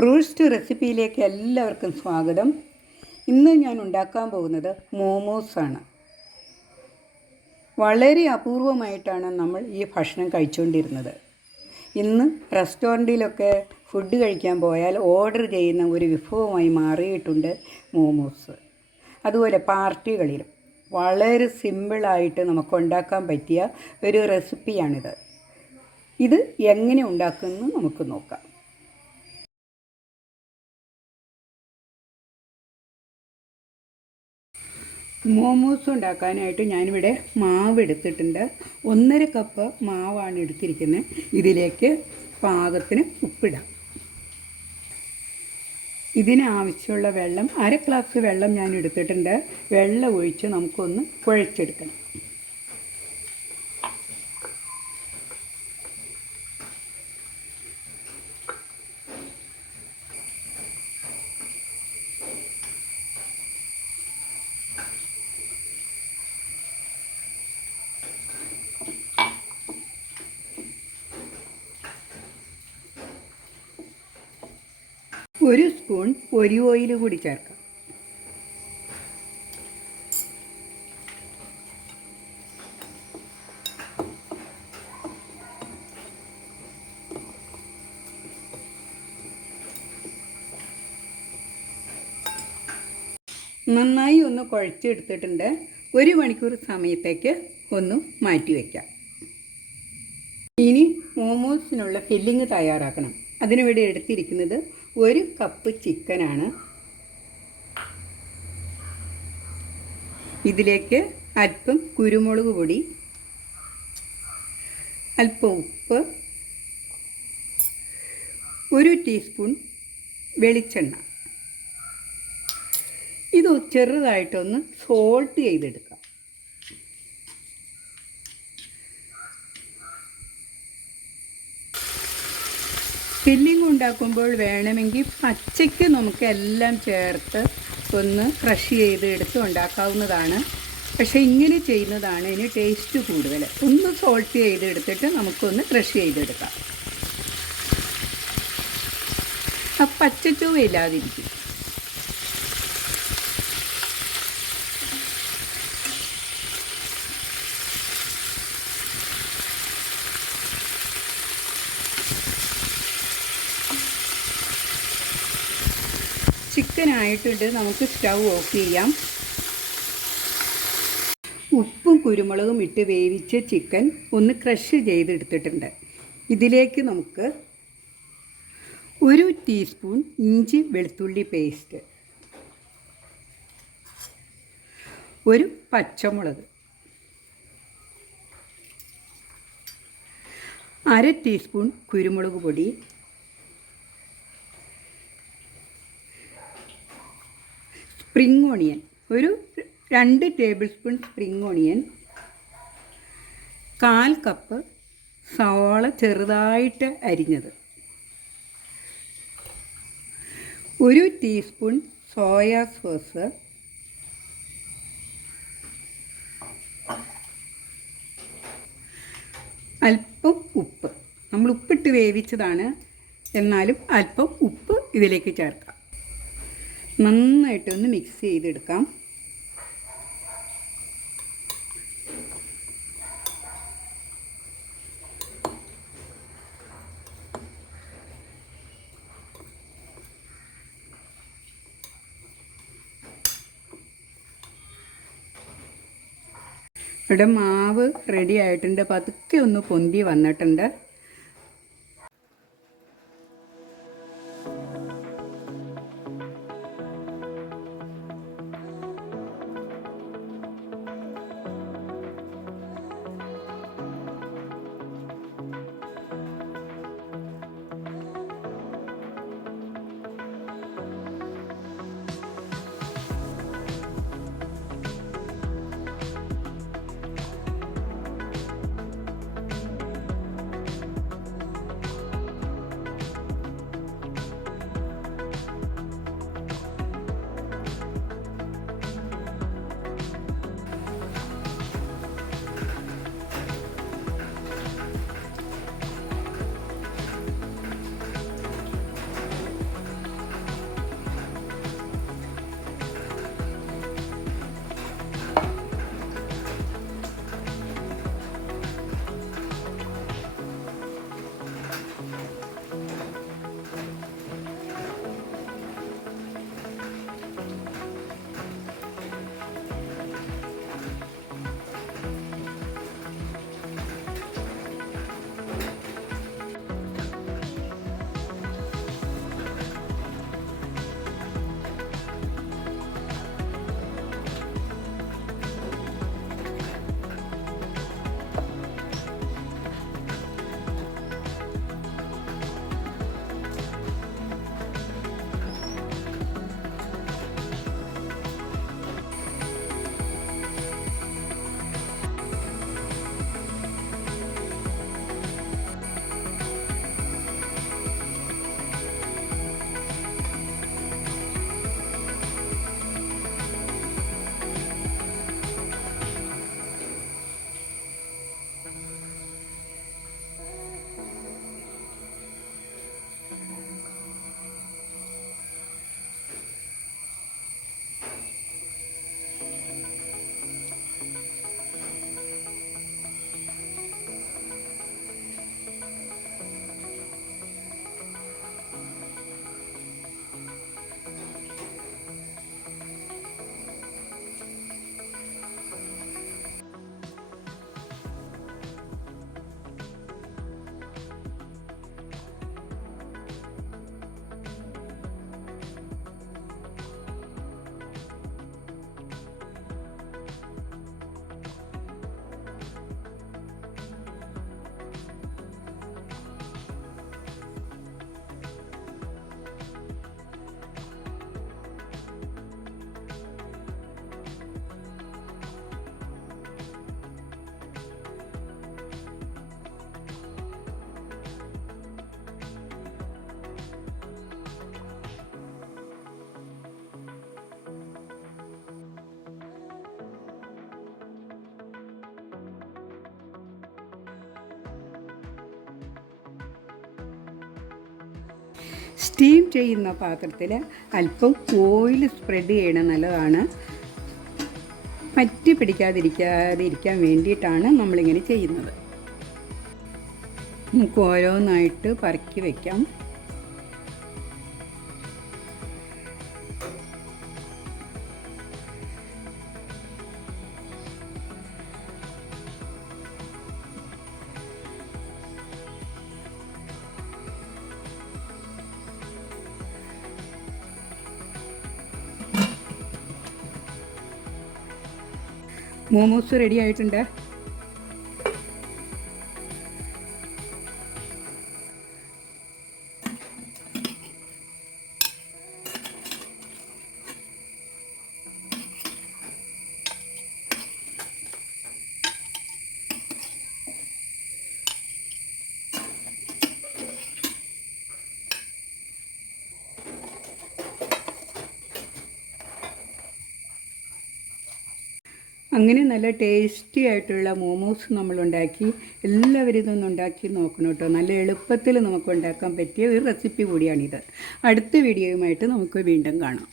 Rules to റെസിപ്പിയിലേക്ക് എല്ലാവർക്കും സ്വാഗതം. ഇന്ന് ഞാൻ ഉണ്ടാക്കാൻ പോകുന്നത് മോമോസാണ്. വളരെ അപൂർവമായിട്ടാണ് നമ്മൾ ഈ ഭക്ഷണം കഴിച്ചുകൊണ്ടിരുന്നത്. ഇന്ന് റെസ്റ്റോറൻറ്റിലൊക്കെ ഫുഡ് കഴിക്കാൻ പോയാൽ ഓർഡർ ചെയ്യുന്ന ഒരു വിഭവമായി മാറിയിട്ടുണ്ട് മോമോസ്. അതുപോലെ പാർട്ടികളിലും വളരെ സിമ്പിളായിട്ട് നമുക്ക് ഉണ്ടാക്കാൻ പറ്റിയ ഒരു റെസിപ്പിയാണിത്. ഇത് എങ്ങനെ ഉണ്ടാക്കുമെന്ന് നമുക്ക് നോക്കാം. മോമോസ് ഉണ്ടാക്കാനായിട്ട് ഞാനിവിടെ മാവ് എടുത്തിട്ടുണ്ട്. 1.5 കപ്പ് മാവാണ് എടുത്തിരിക്കുന്നത്. ഇതിലേക്ക് പാകത്തിന് ഉപ്പിടാം. ഇതിനാവശ്യമുള്ള വെള്ളം 1/2 ഗ്ലാസ് വെള്ളം ഞാൻ എടുത്തിട്ടുണ്ട്. വെള്ളം ഒഴിച്ച് നമുക്കൊന്ന് കുഴച്ചെടുക്കണം. ഒരു സ്പൂൺ ഒലിവ് ഓയിൽ കൂടി ചേർക്കാം. നന്നായി ഒന്ന് കുഴച്ചെടുത്തിട്ടുണ്ട്. 1 മണിക്കൂർ സമയത്തേക്ക് ഒന്ന് മാറ്റി വയ്ക്കാം. ഇനി മോമോസിനുള്ള ഫില്ലിങ് തയ്യാറാക്കണം. അതിനുവേണ്ടി എടുത്തിരിക്കുന്നത് 1 കപ്പ് ചിക്കനാണ്. ഇതിലേക്ക് അല്പം കുരുമുളക് പൊടി, അല്പം ഉപ്പ്, 1 ടീസ്പൂൺ വെളിച്ചെണ്ണ. ഇത് ചെറുതായിട്ടൊന്ന് സോൾട്ട് ചെയ്തെടുക്കാം. ഫില്ലിംഗ് ഉണ്ടാക്കുമ്പോൾ വേണമെങ്കിൽ പച്ചയ്ക്ക് നമുക്ക് എല്ലാം ചേർത്ത് ഒന്ന് ക്രഷ് ചെയ്ത് എടുത്ത് ഉണ്ടാക്കാവുന്നതാണ്. പക്ഷേ ഇങ്ങനെ ചെയ്യുന്നതാണ് ഇതിന് ടേസ്റ്റ് കൂടുതൽ. ഒന്ന് സോൾട്ട് ചെയ്തെടുത്തിട്ട് നമുക്കൊന്ന് ക്രഷ് ചെയ്തെടുക്കാം. ആ പച്ചച്ചുവ ഇല്ലാതിരിക്കും. ചിക്കനായിട്ടിട്ട് നമുക്ക് സ്റ്റൗ ഓഫ് ചെയ്യാം. ഉപ്പും കുരുമുളകും ഇട്ട് വേവിച്ച ചിക്കൻ ഒന്ന് ക്രഷ് ചെയ്തെടുത്തിട്ടുണ്ട്. ഇതിലേക്ക് നമുക്ക് 1 ടീസ്പൂൺ ഇഞ്ചി വെളുത്തുള്ളി പേസ്റ്റ്, 1 പച്ചമുളക്, 1/2 ടീസ്പൂൺ കുരുമുളക് പൊടി, spring onion, 2 table spoon spring onion, 1/4 cup സവാള ചെറുതായിട്ട് അരിഞ്ഞത്, 1 ടീസ്പൂൺ സോയാ സോസ്, അല്പം ഉപ്പ്. നമ്മൾ ഉപ്പിട്ട് വേവിച്ചതാണ്, എന്നാലും അല്പം ഉപ്പ് ഇതിലേക്ക് ചേർക്കാം. നന്നായിട്ടൊന്ന് മിക്സ് ചെയ്തെടുക്കാം. ഇവിടെ മാവ് റെഡി ആയിട്ടുണ്ട്. പതുക്കെ ഒന്ന് പൊന്തി വന്നിട്ടുണ്ട്. സ്റ്റീം ചെയ്യുന്ന പാത്രത്തിൽ അല്പം ഓയിൽ സ്പ്രെഡ് ചെയ്യണം, നല്ലതാണ്. പറ്റി പിടിക്കാതിരിക്കാൻ വേണ്ടിയിട്ടാണ് നമ്മളിങ്ങനെ ചെയ്യുന്നത്. നമുക്ക് ഓരോന്നായിട്ട് പറക്കി വയ്ക്കാം. മോമോസ് റെഡി ആയിട്ടുണ്ട്. അങ്ങനെ നല്ല ടേസ്റ്റി ആയിട്ടുള്ള മോമോസ് നമ്മളുണ്ടാക്കി. എല്ലാവരും ഇതൊന്ന് ഉണ്ടാക്കി നോക്കണം കേട്ടോ. നല്ല എളുപ്പത്തിൽ നമുക്ക് ഉണ്ടാക്കാൻ പറ്റിയ ഒരു റെസിപ്പി കൂടിയാണിത്. അടുത്ത വീഡിയോയുമായിട്ട് നമുക്ക് വീണ്ടും കാണാം.